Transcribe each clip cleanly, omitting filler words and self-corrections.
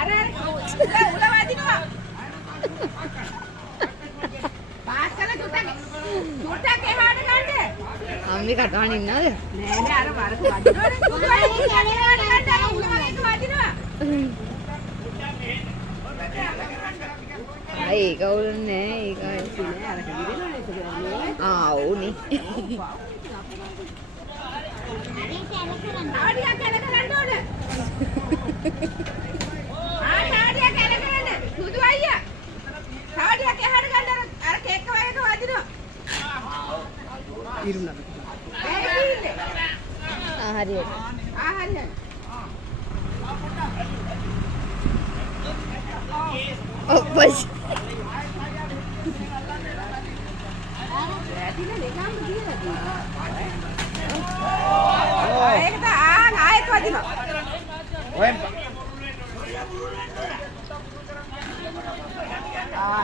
අර උල වදිනවා. පාස් කළ චුට්ටක් එහාට ගන්න. අම්මි කටවන්න ඉන්නවද? නෑ නෑ අර වරක වදිනවනේ. කුදුවයි එහාට ගන්න අර උල වගේ වදිනවා. ඒක උන්නේ ඒක නෑ අර කිරිනවනේ ඒක. ආවුනේ. ආඩියා කැලකරන්න ඕන. ආඩියා කැලකරන්න. සුදු අයියා. ආඩියා එහාට ගන්න අර කේක් වගේ වදිනවා. ඉරුණා. හරියට. හරියට. ඔප්පස්. ඇතිනේ නිකම්ම දීලා තියෙනවා. ඒකට ආයෙත් වදිනවා. ඔය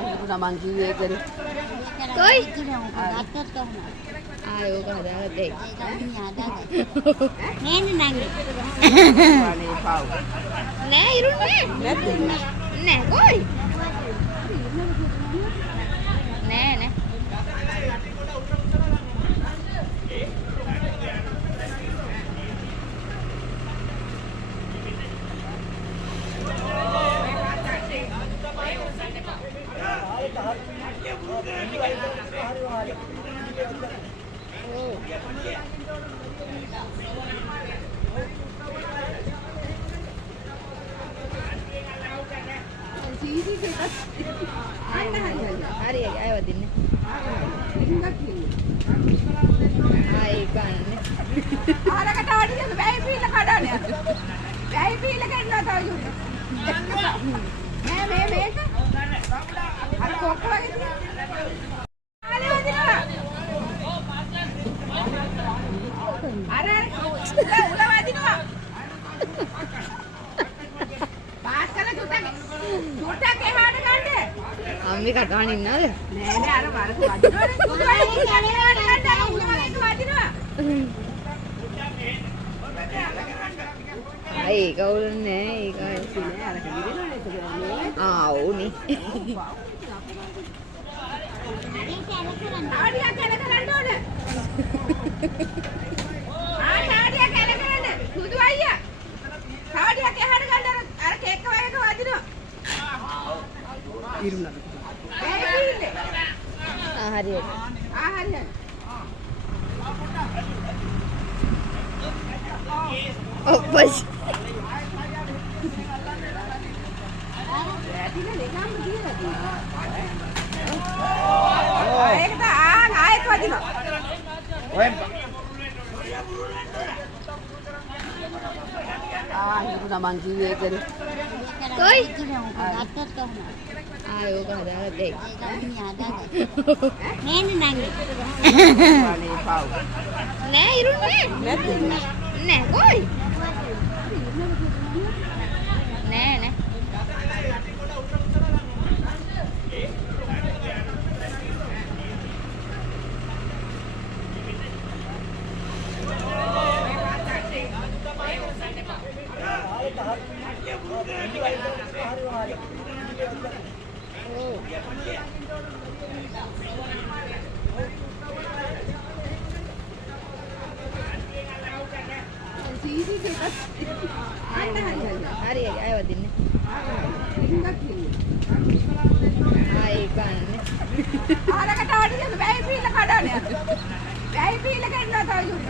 හිතුණා මං කිව්වේ ඒකනේ. කොයි? ගත්තොත් කොහොමද? ආයෝක හදාගත්තේ. නේද නංගි? අනේ පාව්. නෑ ඉරුන්නේ. නැද්ද? නෑ කොයි? නෑ නෑ. හරි ආයෙ වදින්නේ. ආයෙ ගන්න. ආරකට ආඩියක බැයි පීල කඩන්නේ. බැයි පීල කඩනවා තව යුද. නෑ මේක. අර කොක්ක වගේ තියෙනවා. ආලේ වදිනවා. අර උල වදිනවා. පාස් කළ චුට්ටක් එහාට ගන්න. අම්මි කටවන්න ඉන්නවද? නෑ නෑ අර වරක වදිනවනේ. කුදුවයි එහාට ගන්න අර උල වගේ වදිනවා. ඒක උන්නේ ඒක නෑ අර කිරිනවනේ ඒක. ආවුනේ. ආඩියා කැලකරන්න ඕන. ආඩියා කැලකරන්න. සුදු අයියා. ආඩියා එහාට ගන්න අර කේක් වගේ වදිනවා. ඉරුණා. හරියට. හරියට. ඔප්පස්. ඇතිනේ නිකම්ම දීලා තියෙනවා. ඒකට ආයෙත් වදිනවා. ඔය හිතුණා මං කිව්වේ ඒකනේ. කොයි? ගත්තොත් කොහොමද? ආයෝක හදාගත්තේ. නේද නංගි? අනේ පාව්. නෑ ඉරුන්නේ. නැද්ද? නෑ කොයි? නෑ නෑ. හරි ආයෙ වදින්නේ. ආයෙ ගන්න. ආරකට ආඩියක බැයි පීල කඩන්නේ. බැයි පීල කඩනවා තව යුද.